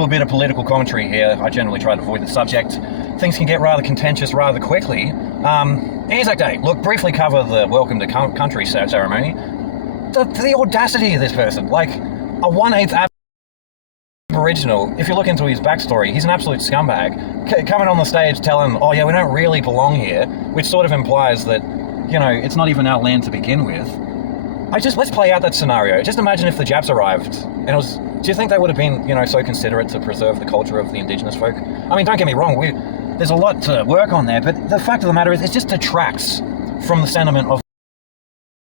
A bit of political commentary here. I generally try to avoid the subject. Things can get rather contentious rather quickly. Anzac Day. Look, briefly cover the welcome to country ceremony. The audacity of this person. Like, a 1/8 Aboriginal, if you look into his backstory, he's an absolute scumbag. Coming on the stage telling, oh yeah, we don't really belong here, which sort of implies that, you know, it's not even our land to begin with. Let's play out that scenario. Just imagine if the Japs arrived, and it was, do you think they would have been, you know, so considerate to preserve the culture of the indigenous folk? I mean, don't get me wrong, there's a lot to work on there, but the fact of the matter is, it just detracts from the sentiment of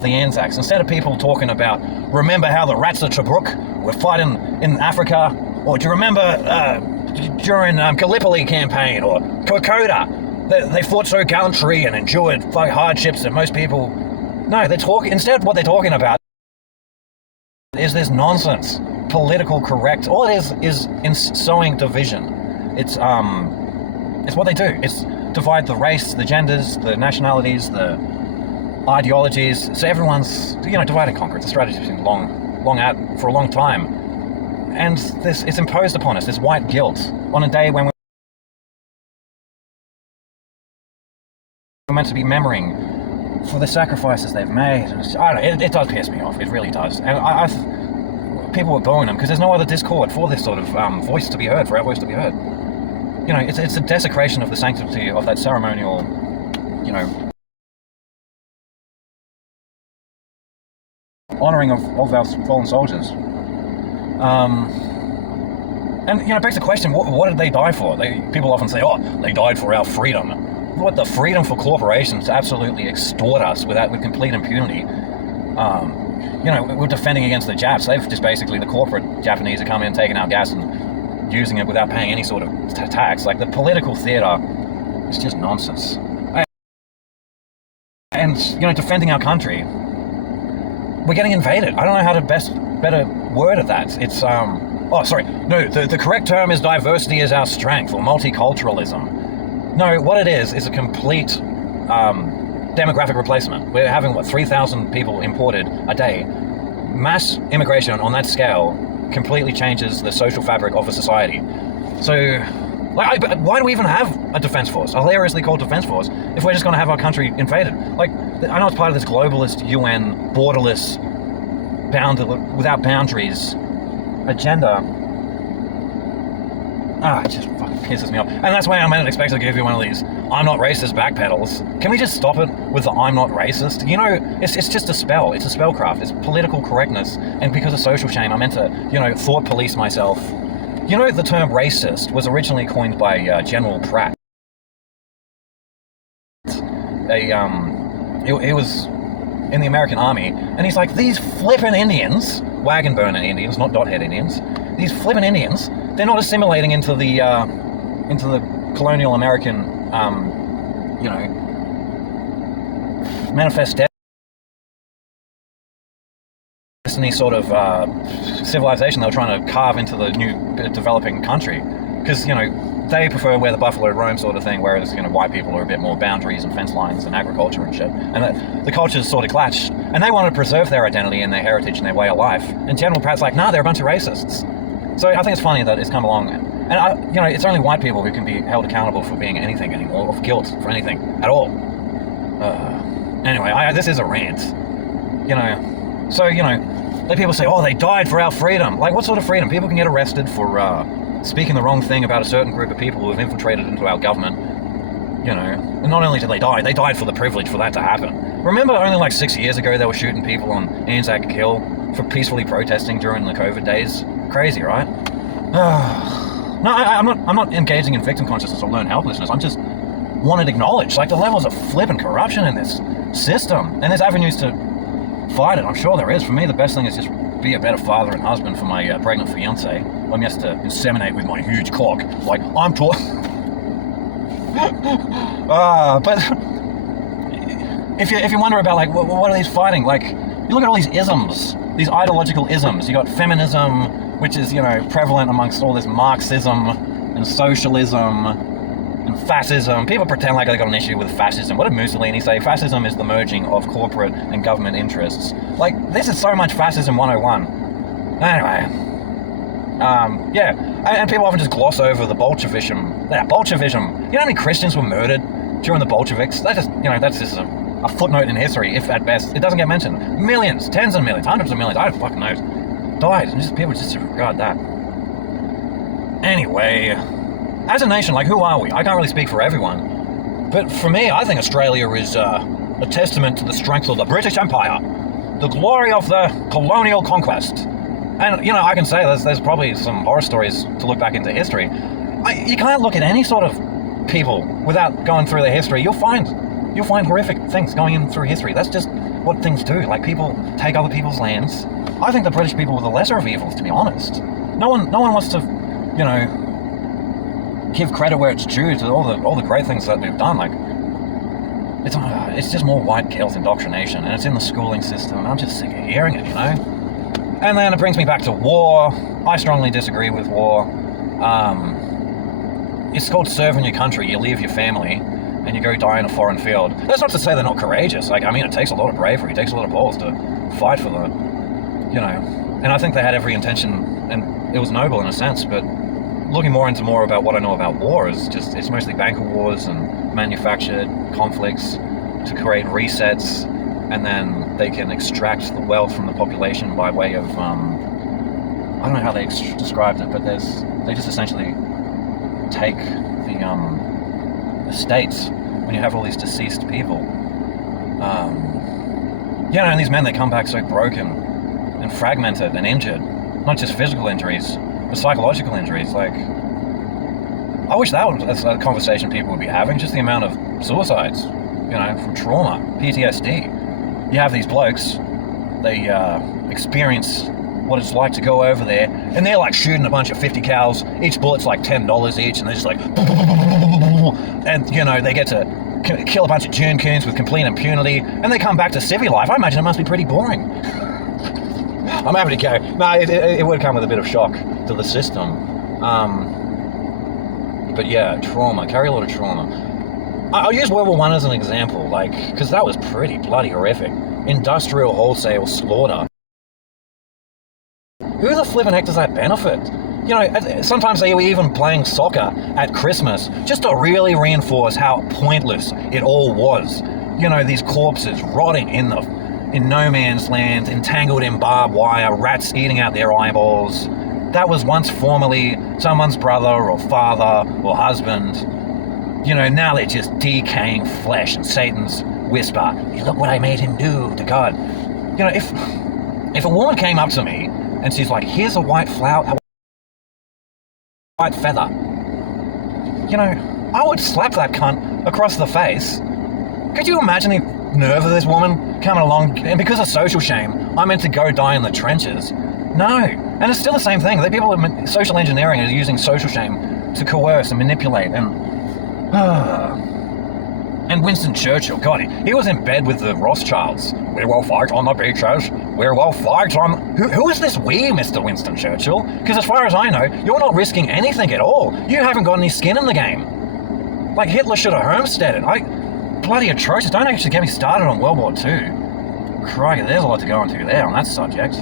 the Anzacs. Instead of people talking about, remember how the rats of Tobruk were fighting in Africa, or do you remember during Gallipoli campaign, or Kokoda, they fought so gallantry and endured hardships that most people... No, instead what they're talking about is this nonsense, political correct. All it is sowing division. It's what they do. It's divide the race, the genders, the nationalities, the ideologies. So everyone's, you know, divide and conquer. It's a strategy that's been long out for a long time. And it's imposed upon us, this white guilt, on a day when we're meant to be remembering for the sacrifices they've made. I don't know, it does piss me off, it really does. And people were booing them because there's no other discord for this sort of voice to be heard, for our voice to be heard. You know, it's a desecration of the sanctity of that ceremonial, you know, honouring of our fallen soldiers. And, you know, it begs the question, what did they die for? People often say, oh, they died for our freedom. What, the freedom for corporations to absolutely extort us with complete impunity? You know, we're defending against the Japs. They've just basically, the corporate Japanese are coming in, taking our gas and using it without paying any sort of tax. Like, the political theatre is just nonsense. And, you know, defending our country, we're getting invaded. I don't know how to better word of that. It's, oh, sorry. No, the correct term is diversity is our strength, or multiculturalism. No, what it is a complete demographic replacement. We're having, 3,000 people imported a day. Mass immigration on that scale completely changes the social fabric of a society. So, like, why do we even have a defense force, a hilariously called defense force, if we're just going to have our country invaded? Like, I know it's part of this globalist, UN, borderless, without boundaries agenda. It just fucking pisses me off. And that's why I'm expected to give you one of these I'm not racist backpedals. Can we just stop it with the I'm not racist? You know, it's just a spell. It's a spellcraft. It's political correctness. And because of social shame, I'm meant to, you know, thought police myself. You know, the term racist was originally coined by General Pratt. He was in the American Army, and he's like, these flippin' Indians, wagon burner Indians, not dot-head Indians, these flippin' Indians, they're not assimilating into the colonial American, you know, manifest destiny sort of civilization they were trying to carve into the new developing country. Because, you know, they prefer where the buffalo roam sort of thing, whereas, you know, white people are a bit more boundaries and fence lines and agriculture and shit. And the cultures sort of clashed. And they want to preserve their identity and their heritage and their way of life. And General Pratt's like, nah, they're a bunch of racists. So I think it's funny that it's come along. And, you know, it's only white people who can be held accountable for being anything anymore, of guilt for anything at all. Anyway, this is a rant. You know, so, you know, let people say, oh, they died for our freedom. Like, what sort of freedom? People can get arrested for speaking the wrong thing about a certain group of people who have infiltrated into our government. You know, and not only did they died for the privilege for that to happen. Remember only like 6 years ago they were shooting people on Anzac Hill for peacefully protesting during the COVID days? Crazy, right? No, I'm not engaging in victim consciousness or learned helplessness. I'm just wanted to acknowledge, like, the levels of flippant corruption in this system. And there's avenues to fight it, I'm sure there is. For me, the best thing is just be a better father and husband for my pregnant fiance. I'm just to inseminate with my huge cock. Like, I'm talking... but if you wonder about, like, what are these fighting? Like, you look at all these isms, these ideological isms. You got feminism, which is, you know, prevalent amongst all this Marxism and socialism and fascism. People pretend like they got an issue with fascism. What did Mussolini say? Fascism is the merging of corporate and government interests. Like, this is so much fascism 101. Anyway, Yeah, and people often just gloss over the Bolshevism. Yeah, Bolshevism. You know how many Christians were murdered during the Bolsheviks? That's just a footnote in history, if at best. It doesn't get mentioned. Millions, tens of millions, hundreds of millions, I don't fucking know, died. And people just disregard that. Anyway, as a nation, like, who are we? I can't really speak for everyone, but for me, I think Australia is a testament to the strength of the British Empire, the glory of the colonial conquest. And, you know, I can say there's probably some horror stories to look back into history. You can't look at any sort of people without going through their history. You'll find horrific things going in through history. That's just what things do. Like, people take other people's lands. I think the British people were the lesser of evils, to be honest. No one wants to, you know, give credit where it's due to all the great things that we've done. Like, it's just more white guilt indoctrination, and it's in the schooling system, and I'm just sick of hearing it, you know? And then it brings me back to war. I strongly disagree with war. It's called serving your country. You leave your family and you go die in a foreign field. That's not to say they're not courageous. Like, I mean, it takes a lot of bravery. It takes a lot of balls to fight for the, you know. And I think they had every intention, and it was noble in a sense. But looking more about what I know about war is just, it's mostly banker wars and manufactured conflicts to create resets, and then they can extract the wealth from the population by way of, I don't know how they described it, but they just essentially take the estates when you have all these deceased people. You know, and these men, they come back so broken and fragmented and injured, not just physical injuries, but psychological injuries. Like, I wish that was a conversation people would be having, just the amount of suicides, you know, from trauma, PTSD. You have these blokes, they experience what it's like to go over there, and they're like shooting a bunch of 50 cals, each bullet's like $10 each, and they're just like, and, you know, they get to kill a bunch of June coons with complete impunity, and they come back to civvy life. I imagine it must be pretty boring. I'm happy to go. No, it would come with a bit of shock to the system. But yeah, trauma, carry a lot of trauma. I'll use World War I as an example, like, because that was pretty bloody horrific. Industrial wholesale slaughter. Who the flippin' heck does that benefit? You know, sometimes they were even playing soccer at Christmas just to really reinforce how pointless it all was. You know, these corpses rotting in no man's land, entangled in barbed wire, rats eating out their eyeballs. That was once formerly someone's brother or father or husband. You know, now they're just decaying flesh, and Satan's whisper, look what I made him do to God. You know, if a woman came up to me and she's like, here's a white flower, a white feather, you know, I would slap that cunt across the face. Could you imagine the nerve of this woman coming along, and because of social shame, I'm meant to go die in the trenches? No. And it's still the same thing. People are social engineering and using social shame to coerce and manipulate, and Winston Churchill, God, he was in bed with the Rothschilds. We will fight on the beaches. We will fight on... Who is this we, Mr. Winston Churchill? Because as far as I know, you're not risking anything at all. You haven't got any skin in the game. Like, Hitler should have homesteaded. Bloody atrocious. Don't actually get me started on World War II. Crikey, there's a lot to go into there on that subject.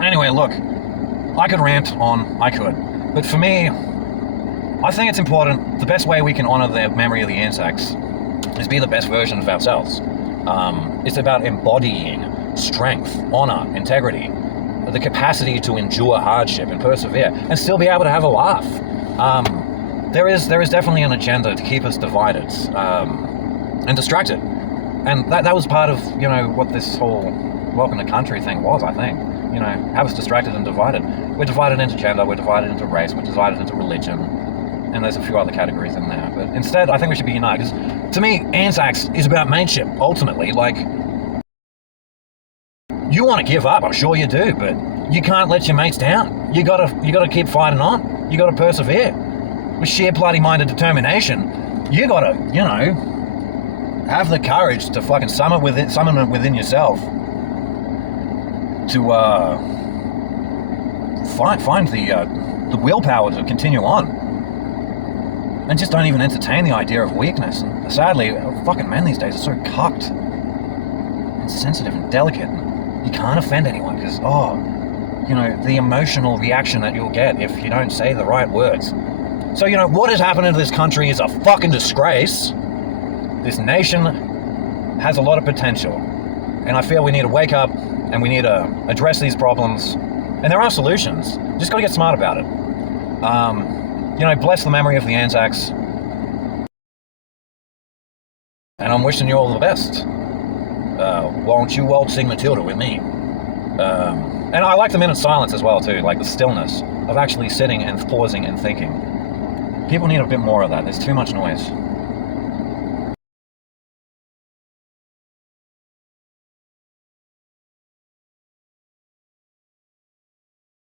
Anyway, look, I could rant on, I could. But for me, I think it's important, the best way we can honour the memory of the Anzacs is be the best version of ourselves. It's about embodying strength, honour, integrity, the capacity to endure hardship and persevere, and still be able to have a laugh. There is definitely an agenda to keep us divided and distracted. And that was part of, you know, what this whole welcome to country thing was, I think. You know, have us distracted and divided. We're divided into gender, we're divided into race, we're divided into religion, and there's a few other categories in there. But instead, I think we should be united. Because to me, Anzacs is about mateship, ultimately. Like, you want to give up, I'm sure you do, but you can't let your mates down. You gotta keep fighting on. You gotta persevere. With sheer bloody minded determination, you gotta, you know, have the courage to fucking summon it within yourself to find the willpower to continue on, and just don't even entertain the idea of weakness. And sadly, fucking men these days are so cucked and sensitive and delicate, and you can't offend anyone because the emotional reaction that you'll get if you don't say the right words. So, what has happened to this country is a fucking disgrace. This nation has a lot of potential. And I feel we need to wake up and we need to address these problems. And there are solutions. Just got to get smart about it. Bless the memory of the Anzacs. And I'm wishing you all the best. Won't you waltz sing Matilda with me? And I like the minute silence as well too, like the stillness of actually sitting and pausing and thinking. People need a bit more of that. There's too much noise.